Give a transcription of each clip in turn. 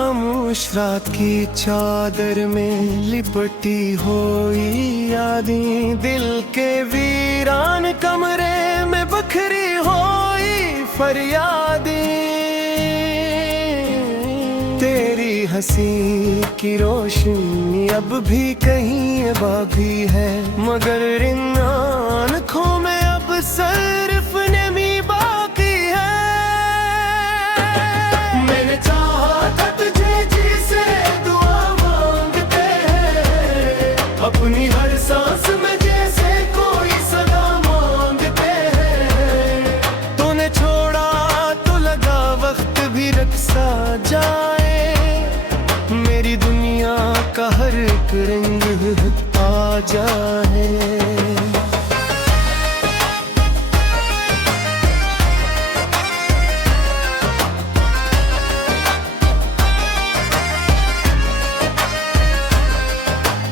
खामोश रात की चादर में लिपटी हुई यादें, दिल के वीरान कमरे में बखरी हुई फरियादें। तेरी हंसी की रोशनी अब भी कहीं बाकी है, मगर इन आँखों में अब सिर्फ नमी बाकी है। मैंने चाहा था तुझे जिसे दुआ मांगते हैं, अपनी हर सांस में जैसे कोई सदा मांगते हैं। तूने छोड़ा तो लगा वक्त भी रक्सा जाए, मेरी दुनिया का हर एक रंग आ जाए।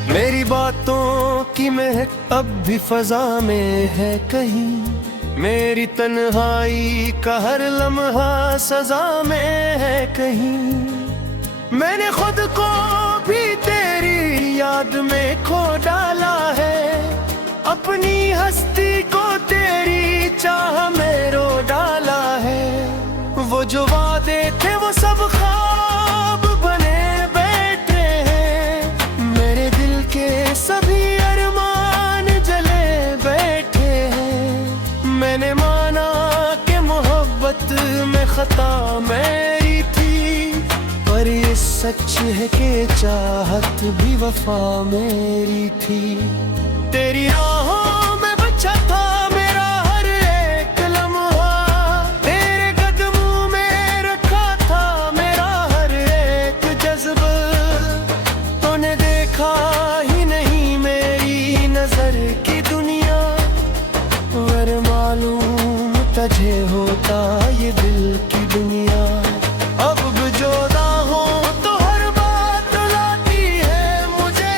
मेरी बातों की महक अब भी फजा में है कहीं, मेरी तन्हाई का हर लम्हा सजा में है कहीं। मैंने खुद को भी तेरी याद में खो डाला है, अपनी हस्ती को तेरी चाह में रो डाला है। वो जो वादे थे वो सब ख्वाब बने बैठे हैं, मेरे दिल के सभी अरमान जले बैठे हैं। मैंने माना कि मोहब्बत में खता मेरी थी, पर ये सच है कि चाहत भी वफा मेरी थी। तेरी राहों में बचा था मेरा हर एक लम्हा, तेरे कदमों में रखा था मेरा हर एक जज्बा। तूने देखा ही नहीं मेरी नजर की दुनिया, वर मालूम तुझे होता ये दिल की दुनिया। अब जुदा हो तो हर बात रुलाती है मुझे,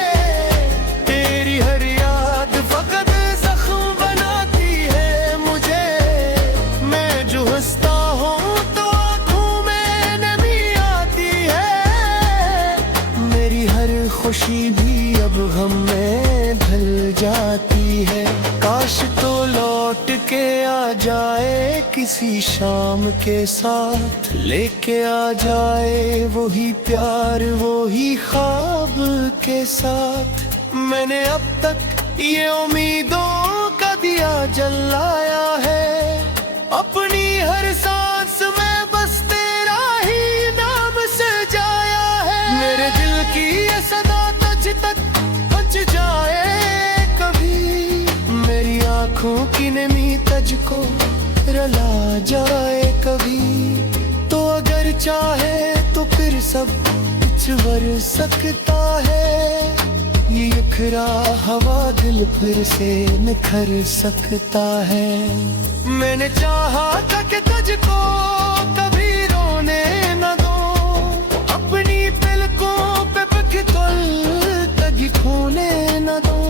तेरी हर याद फकत जख्म बनाती है मुझे। मैं जो हंसता हूँ तो आँखों में नमी आती है, मेरी हर खुशी भी अब गम में ढल जाती है। काश तो लौट के आ जाए किसी शाम के साथ, लेके आ जाए वही प्यार वही ख्वाब के साथ। मैंने अब तक ये उम्मीदों का दिया जलाया है, अपनी हर सांस में बस तेरा ही नाम सजाया है। मेरे दिल की ये सदा तुझ तक पहुंच जाए कभी, मेरी आंखों की नमी तुझको रला जाए कभी। तो अगर चाहे तो फिर सब कुछ वर सकता है, ये इखरा हवा दिल फिर से निखर सकता है। मैंने चाहा था कि तुझको कभी रोने न दो, अपनी पलकों पे पिघल तक खोने न दो,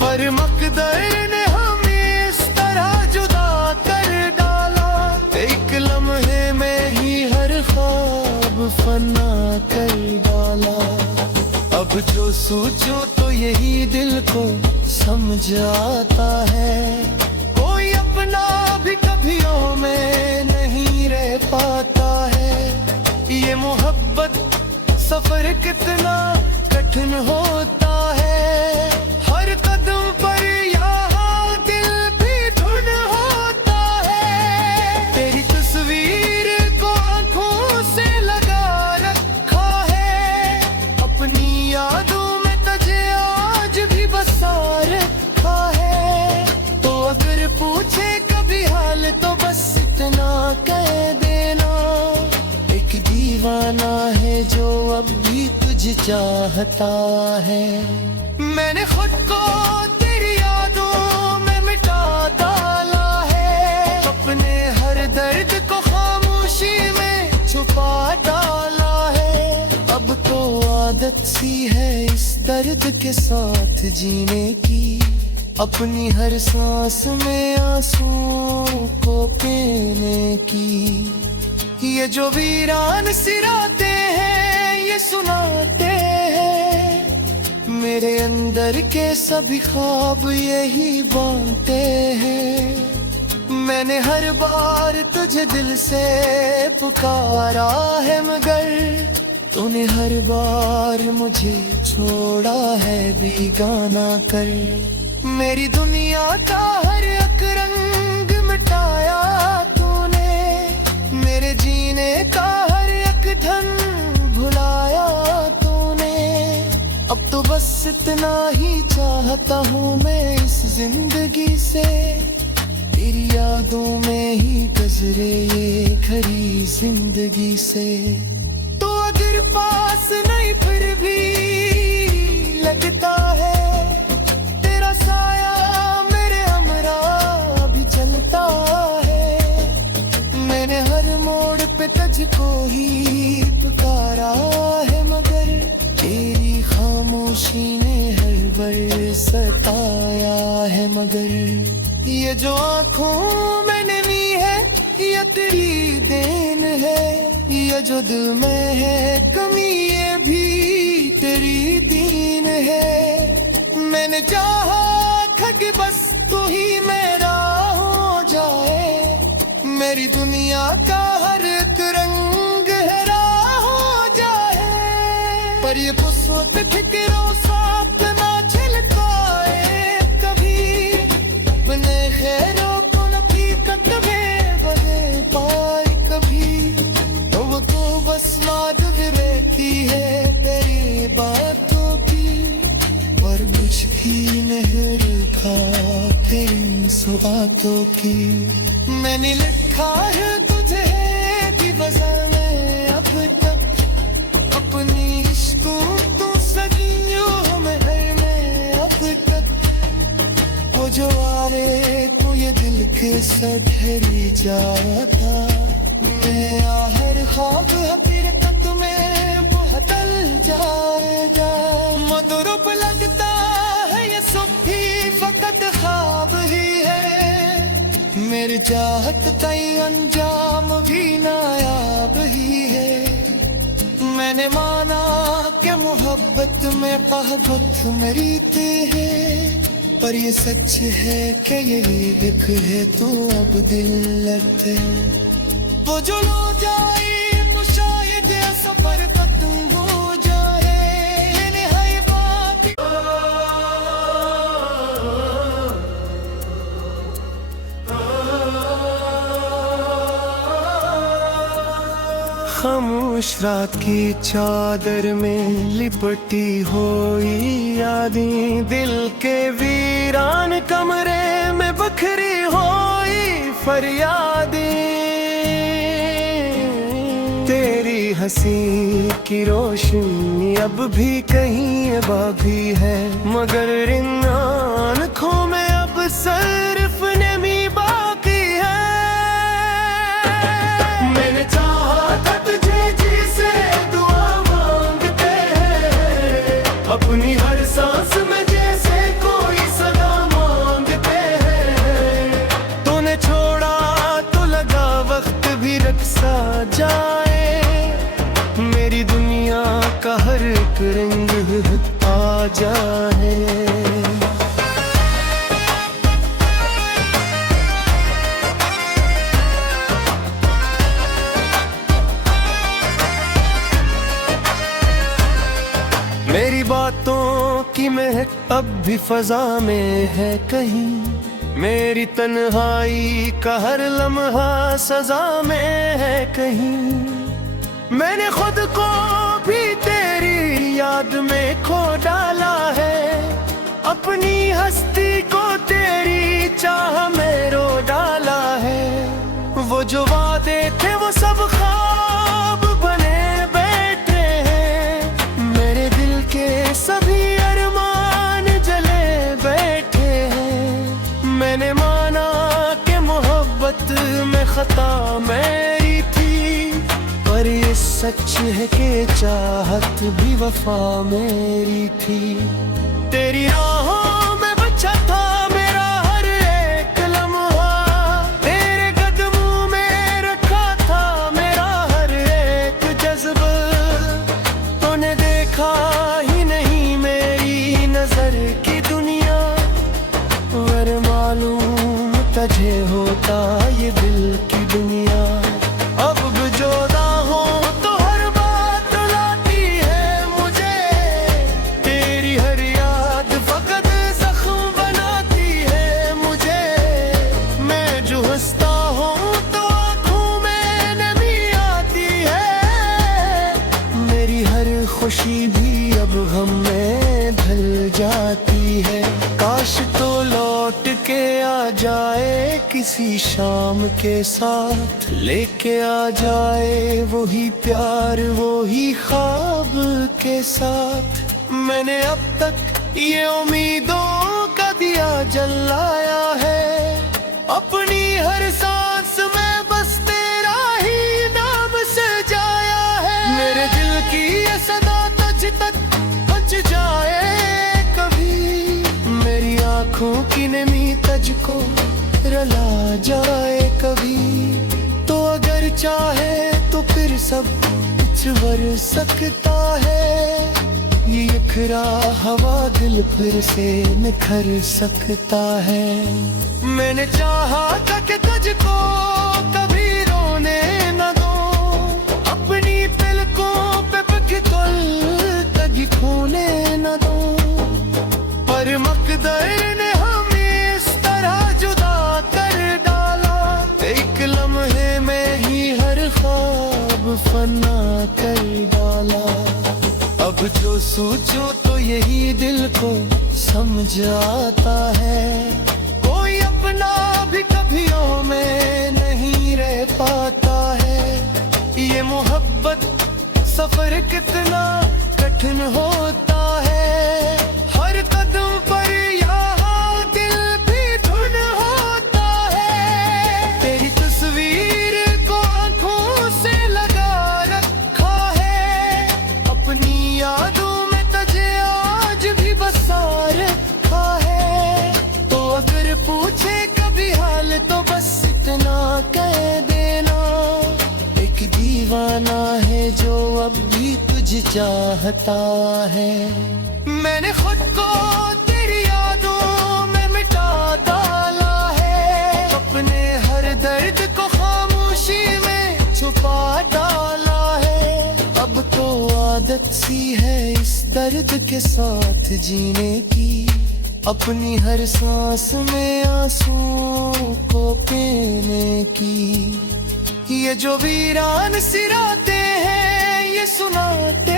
पर मकदर ने हमें इस तरह जुदा कर डाला। एक लम्हे में ही हर ख्वाब फना कर डाला। अब जो सोचो तो यही दिल को समझ आता है, कोई अपना भी कभियों में नहीं रह पाता है। ये मोहब्बत सफर कितना कठिन होता है, हर कदम पर यहाँ दिल भी धुन होता है। तेरी तस्वीर को आंखों से लगा रखा है, अपनी यादों में तुझे आज भी बसा रखा है। तो अगर पूछे कभी हाल तो बस इतना कह देना, एक दीवाना है जो अब भी तुझे चाहता है। मैंने खुद को तेरी यादों में मिटा डाला है, अपने हर दर्द को खामोशी में छुपा डाला है। अब तो आदत सी है इस दर्द के साथ जीने की, अपनी हर सांस में आंसुओं को पीने की। ये जो वीरान सिराते हैं ये सुनाते हैं, मेरे अंदर के सभी ख्वाब यही बांटते हैं। मैंने हर बार तुझे दिल से पुकारा है, मगर तूने हर बार मुझे छोड़ा है बेगाना कर। मेरी दुनिया का हर एक रंग मिटाया तूने, मेरे जीने का हर एक धन भुलाया तूने। अब तो बस इतना ही चाहता हूँ मैं इस जिंदगी से, तेरी यादों में ही गुजरे ये खरी जिंदगी से। तो अगर पास नहीं फिर भी लगता है, तेरा साया मेरे हमरा भी चलता है। मैंने हर मोड़ पे तुझको ही पुकारा है, मगर तेरी खामोशी ने हर बार सताया है। मगर ये जो आँखों मैंने ली है ये तेरी देन है, ये जो दिल में है कमी ये भी तेरी दीन है। मैंने चाहा था कि बस तू ही मेरा हो जाए, मेरी दुनिया का हर एक रंग हरा हो जाए। पर ये कुसुत फिक्रों साथ ना छिलकाए कभी, अपने खैरों को हकीकत में बदल पाए कभी। तो वो तो बस याद रहती है तेरी बातों की, और मुझ भी नहीं रखा तेरी बातों की। मैंने लिखा है तुझे दिवसा में अब तक, अपनी इश्कों तो सदियों में अब तक। वो जो आरे तो ये दिल के सठरी जाता, मैं आहर ख्वाब हकीकत में बदल जाएगा। मधुरूप लगता है ये सब भी फकत ख्वाब ही है, मेरी चाहत कई अंजाम भी नायाब ही है। मैंने माना कि मोहब्बत में पहबत मेरी ते है, पर ये सच है कि ये एक है तो अब दिल लगते। वो जो लो जाए तो शायद सफर खत्म हो जाए, निहाय बात। खामोश रात की चादर में लिपटी हुई यादें, दिल के वीरान कमरे में बखरी हुई फरियादें। तेरी हंसी की रोशनी अब भी कहीं बाकी है, मगर इन आँखों में अब सिर्फ नमी बाकी है। मैंने चाहा था तुझे जिसे दुआ मांगते हैं, अपनी हर सांस में जैसे कोई सदा मांगते हैं। तूने छोड़ा तो लगा वक्त भी रक्सा जाए, मेरी दुनिया का हर एक रंग आ जाए। मेरी बातों की महक अब भी फजा में है कहीं, मेरी तन्हाई का हर लम्हा सजा में है कहीं। मैंने खुद को भी तेरी याद में खो डाला है, अपनी हस्ती को तेरी चाह में रो डाला है। वो जो वादे थे वो सब ख्वाब बने बैठे हैं, मेरे दिल के सभी अरमान जले बैठे हैं। मैंने माना कि मोहब्बत में खता मेरी थी, पर ये सच है कि चाहत भी वफा मेरी थी। तेरी राहों में बचा था मेरा हर एक लम्हा, तेरे कदमों में रखा था मेरा तुझे होता ये दिल की दुनिया। अब भी जुदा हूँ तो हर बात लाती है मुझे, तेरी हर याद फकत जख्म बनाती है मुझे। मैं जो हंसता हूँ तो आँखों में नमी आती है, मेरी हर खुशी भी अब गम में ढल जाती है। काश तो लौट के आ जाए किसी शाम के साथ, लेके आ जाए वही प्यार वही ख्वाब के साथ। मैंने अब तक ये उम्मीदों का दिया जलाया है, अपनी हर सांस में बस तेरा ही नाम सजाया है। मेरे दिल की ये सदा तुझ तक पहुंच जाए कभी, मेरी आँखों की नमी तुझको रला जाए कभी। तो अगर चाहे तो फिर सब कुछ वर सकता है, ये इखरा हवा दिल फिर से निखर सकता है। मैंने चाहा था कि तुझको कभी रोने न दो, अपनी पलकों पे पिघल कभी खोने न दो, पर मकदर ने हमें इस तरह जुदा कर डाला। एक लम्हे में ही हर ख्वाब फना कर डाला। अब जो सोचो तो यही दिल को समझ आता है, कोई अपना भी कभियों में नहीं रह पाता है। ये मोहब्बत सफर कितना कठिन होता है, हर कदम पर यहाँ दिल भी धुन होता है। तेरी तस्वीर को आंखों से लगा रखा है, अपनी यादों में तुझे आज भी बसा रखा है। तो अगर पूछे कभी हाल तो बस इतना कह देना, एक दीवाना है जो अब भी तुझे चाहता है। मैंने खुद को तेरी यादों में मिटा डाला है, अपने हर दर्द को खामोशी में छुपा डाला है। अब तो आदत सी है इस दर्द के साथ जीने की, अपनी हर सांस में आंसुओं को पीने की। ये जो वीरान सिराते हैं ये सुनाते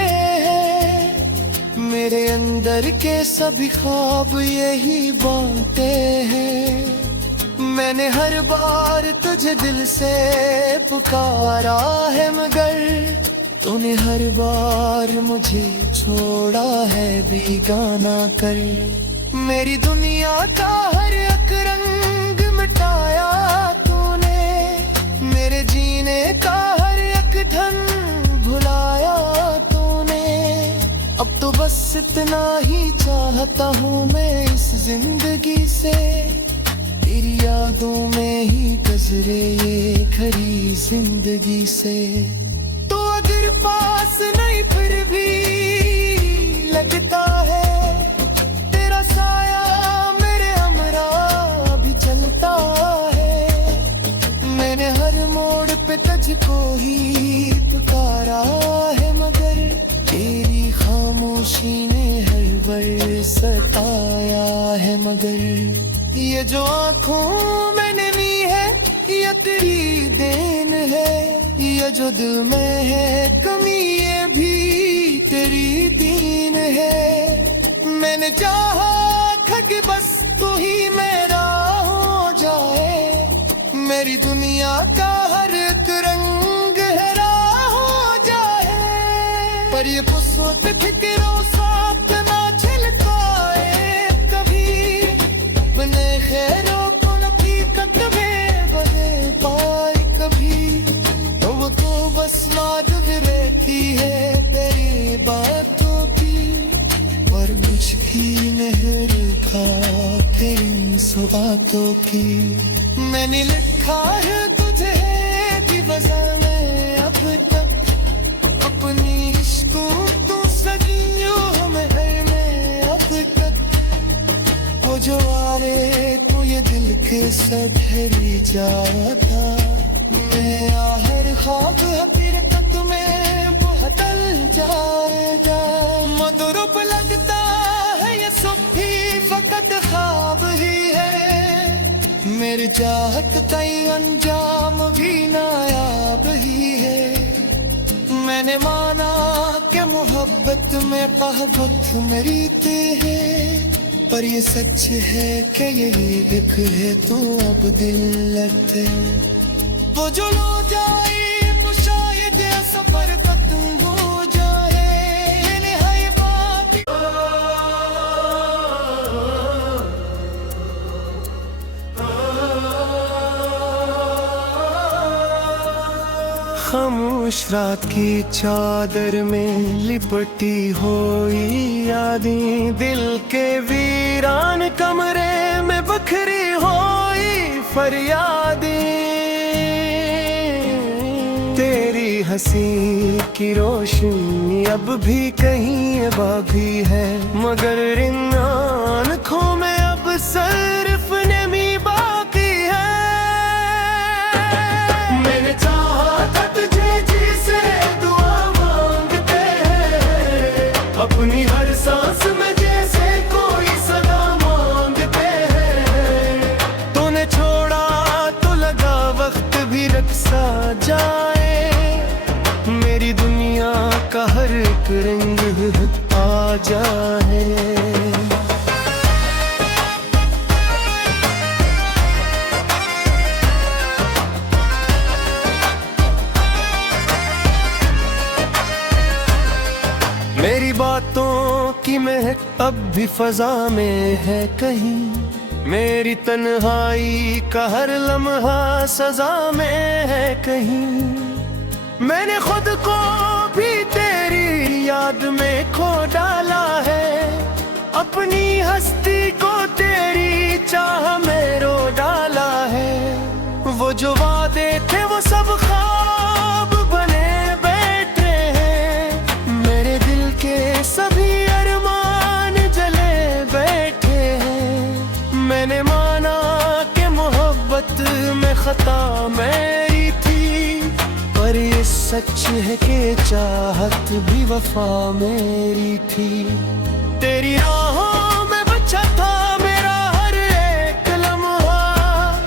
हैं, मेरे अंदर के सभी ख्वाब यही बांटते हैं। मैंने हर बार तुझे दिल से पुकारा है, मगर तूने हर बार मुझे छोड़ा है बेगाना कर। मेरी दुनिया का हर एक रंग मिटाया तूने, मेरे जीने का हर एक धन भुलाया तूने। अब तो बस इतना ही चाहता हूँ मैं इस जिंदगी से, तेरी यादों में ही गुजरे ये खरी जिंदगी से। तो अगर पास नहीं फिर भी लगता है, तेरा साया मेरे हमरा भी चलता है। मैंने हर मोड़ पे तुझको ही पुकारा है, मगर तेरी खामोशी ने हर बार सताया है। मगर ये जो आँखों में नमी है ये तेरी देन है, ये जो दिल में है कमी ये भी तेरी दीन है। मैंने चाहा था कि बस तू ही मेरा हो जाए, मेरी दुनिया का हर एक रंग हरा हो जाए। पर ये कुसुत फिक्रों साथ ना छलकाए कभी, अपने खैरों को हकीकत में बदल पाए कभी। तो वो तो बस नाजुक रहती है तेरी बातों की, पर मुझकी नहर का तेरी सुबातों की। मैंने लिखा है तुझे दिवस में अब तक, अपनी इश्कों तो सदियों में अब तक। वो जो आ रहे तो ये दिल किससे ठहरी जाता। मैं हर ख्वाब हकीकत में बदल जाएगा। मदरूप लगता है ये सब भी फकत ख्वाब ही है। मेरी चाहत कई अंजाम भी नायाब ही है। मैंने माना कि मोहब्बत में कहावत मेरी ते है, पर ये सच है कि यही एक है तू अब दिल लगते। वो जो लो जाए तो शायद सफर खत्म हो जाए। निहाय बात खामोश रात की चादर में लिपटी हुई यादें, दिल के वीरान कमरे में बखरी हुई फरियादें। तेरी हंसी की रोशनी अब भी कहीं बाकी है, मगर इन आँखों में अब सिर्फ नमी बाकी है। मैंने चाहा था तुझे जिसे दुआ मांगते हैं, अपनी हर सांस में जैसे कोई सदा मांगते हैं। तूने छोड़ा तो लगा वक्त भी रक्सा जाए। मेरी दुनिया का हर एक रंग आ जाए। मेरी बातों की महक अब भी फजा में है कहीं। मेरी तन्हाई का हर लम्हा सजा में है कहीं। मैंने खुद को भी तेरी याद में खो डाला है, अपनी हस्ती को तेरी चाह में रो डाला है। वो जो वादे थे वो सब ख्वाब बने बैठे हैं। मेरे दिल के सभी अरमान जले बैठे हैं। मैंने माना कि मोहब्बत में खता मेरी थी, पर ये सच है कि चाहत भी वफा मेरी थी। तेरी राहों में बचा था मेरा हर एक लम्हा,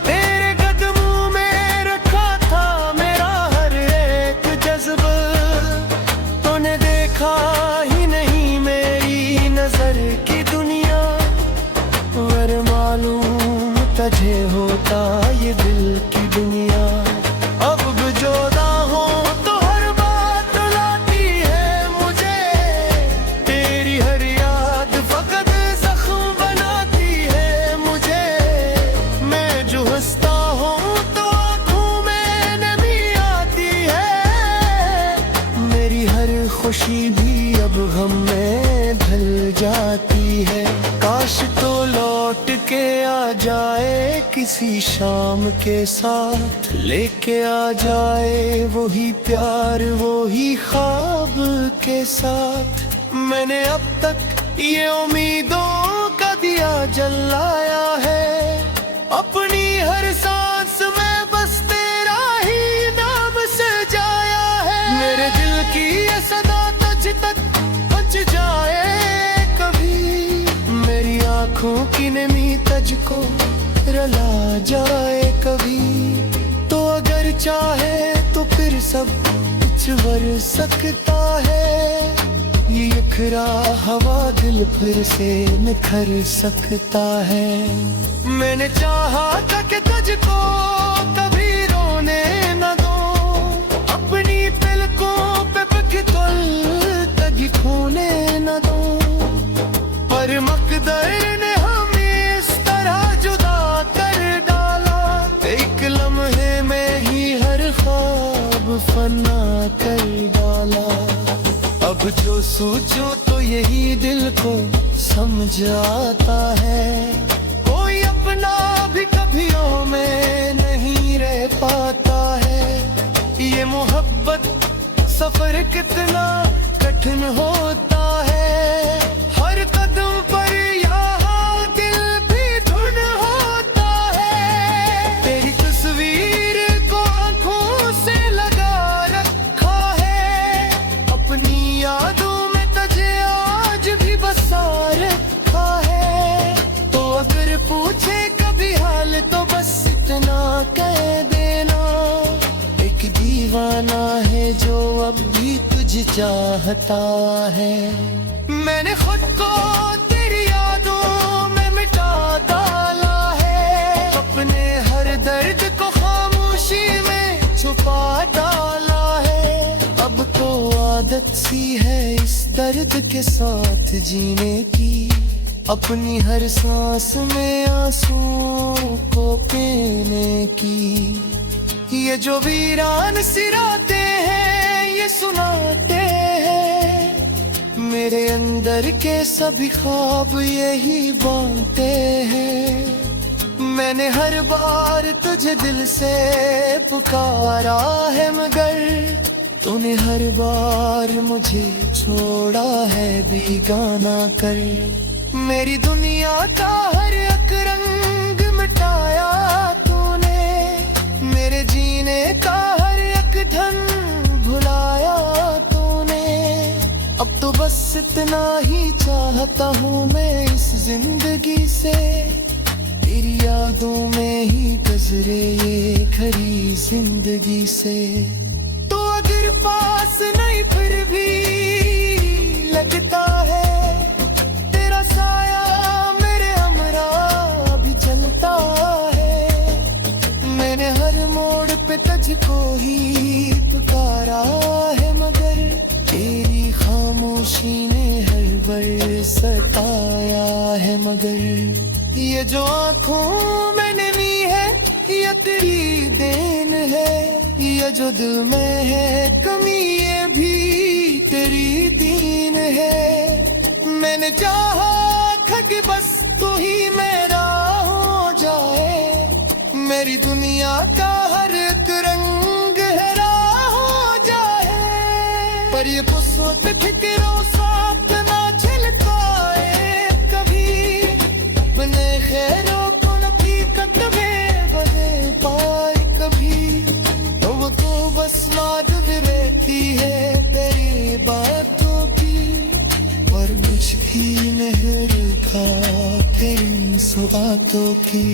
तेरे कदमों में रखा था मेरा हर एक जज्बा। तूने देखा ही नहीं मेरी नजर की दुनिया, वर मालूम तुझे होता ये दिल की दुनिया। अब जुदा हो तो हर बात लाती है मुझे, तेरी हर याद फकत जख्म बनाती है मुझे। मैं जो हंसता हूँ तो आँखों में नमी आती है। मेरी हर खुशी भी अब गम में ढल जाती है। काश तो लौट के आ जाए किसी शाम के साथ, लेके आ जाए वही प्यार वही ख्वाब के साथ। मैंने अब तक ये उम्मीदों का दिया जलाया है, अपनी हर सांस में बस तेरा ही नाम सजाया है। मेरे दिल की ये सदा तुझ तक पहुंच जाए कभी, मेरी आंखों की नमी तुझको रला जाए कभी। तो अगर चाहे तो फिर सब कुछ वर सकता है, ये इखरा हवा दिल फिर से निखर सकता है। मैंने चाहा था कि तुझको कभी रोने न दो, अपनी पलकों पे पिघल तक खोने न दो। पर मकदर ने हमें इस तरह जुदा कर डाला, एक लम्हे में ही हर ख्वाब फना कर डाला। अब जो सोचो तो यही दिल को समझ आता है, कोई अपना भी कभियों में नहीं रह पाता है। ये मोहब्बत सफर कितना कठिन होता है, हर कदम पर यहाँ दिल भी धुन होता दीवाना है जो अब भी तुझे चाहता है। मैंने खुद को तेरी यादों में मिटा डाला है, अपने हर दर्द को खामोशी में छुपा डाला है। अब तो आदत सी है इस दर्द के साथ जीने की, अपनी हर सांस में आंसुओं को पीने की। ये जो वीरान सिराते हैं ये सुनाते हैं, मेरे अंदर के सभी ख्वाब यही बांटते हैं। मैंने हर बार तुझे दिल से पुकारा है, मगर तूने हर बार मुझे छोड़ा है बेगाना कर। मेरी दुनिया का हर एक रंग मिटाया तूने, मेरे जीने का हर एक धन भुलाया तूने। अब तो बस इतना ही चाहता हूँ मैं इस जिंदगी से, तेरी यादों में ही गुजरे ये खरी जिंदगी से। तो अगर पास नहीं फिर भी लगता है, तेरा साया मेरे हमरा भी चलता है। मैंने हर मोड़ पे तुझको ही पुकारा है, मगर तेरी खामोशी ने हर बार सताया है। मगर ये जो आँखों मैंने ली है ये तेरी देन है, ये जो दिल में है कमी ये भी तेरी दीन है। मैंने चाहा था कि बस तू ही मेरा हो जाए, मेरी दुनिया का हर एक रंग हरा हो जाए। पर ये पुसवत फिक्रों साथ ना छिलता है कभी, अपने खैरों को हकीकत में बदल पाए कभी। तो वो तो बस नाजुक रहती है तेरी बातों की, पर मुझकी नहीं लिखा तेरी बातों की।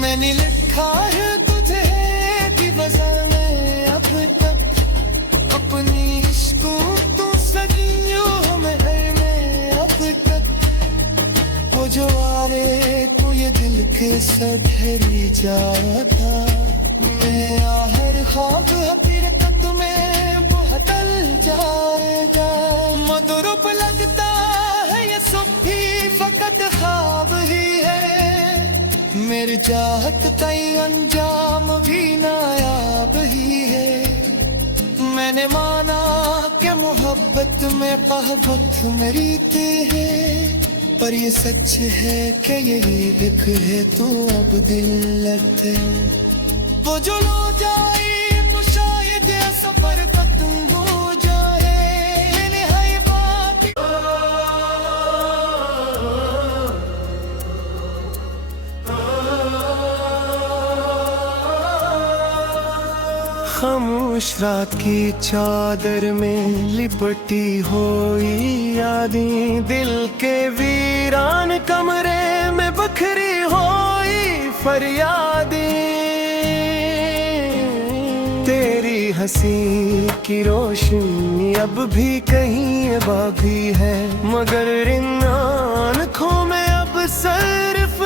मैंने लिखा है तुझे दिवस में अब तक, अपनी इश्कों तो सदियों में अब तक। वो जो आरे को ये दिल के सधरी जाता, मैं हर ख्वाब हकीकत में बदल जाएगा। मधुरूप लगता है ये सब भी फकत ख्वाब ही है, मेरी चाहत का ये अंजाम भी नायाब ही है। मैंने माना कि मोहब्बत में कहबत मेरी ते है, पर ये सच है कि ये दिख है तो अब दिल लगते। वो जो लो जाए तो शायद सफर खत्म हो जाए, निहाय बात। खामोश रात की चादर में लिपटी हुई यादें, दिल के वीरान कमरे में बखरी हुई फरियादें। तेरी हंसी की रोशनी अब भी कहीं बाकी है, मगर इन आँखों में अब सिर्फ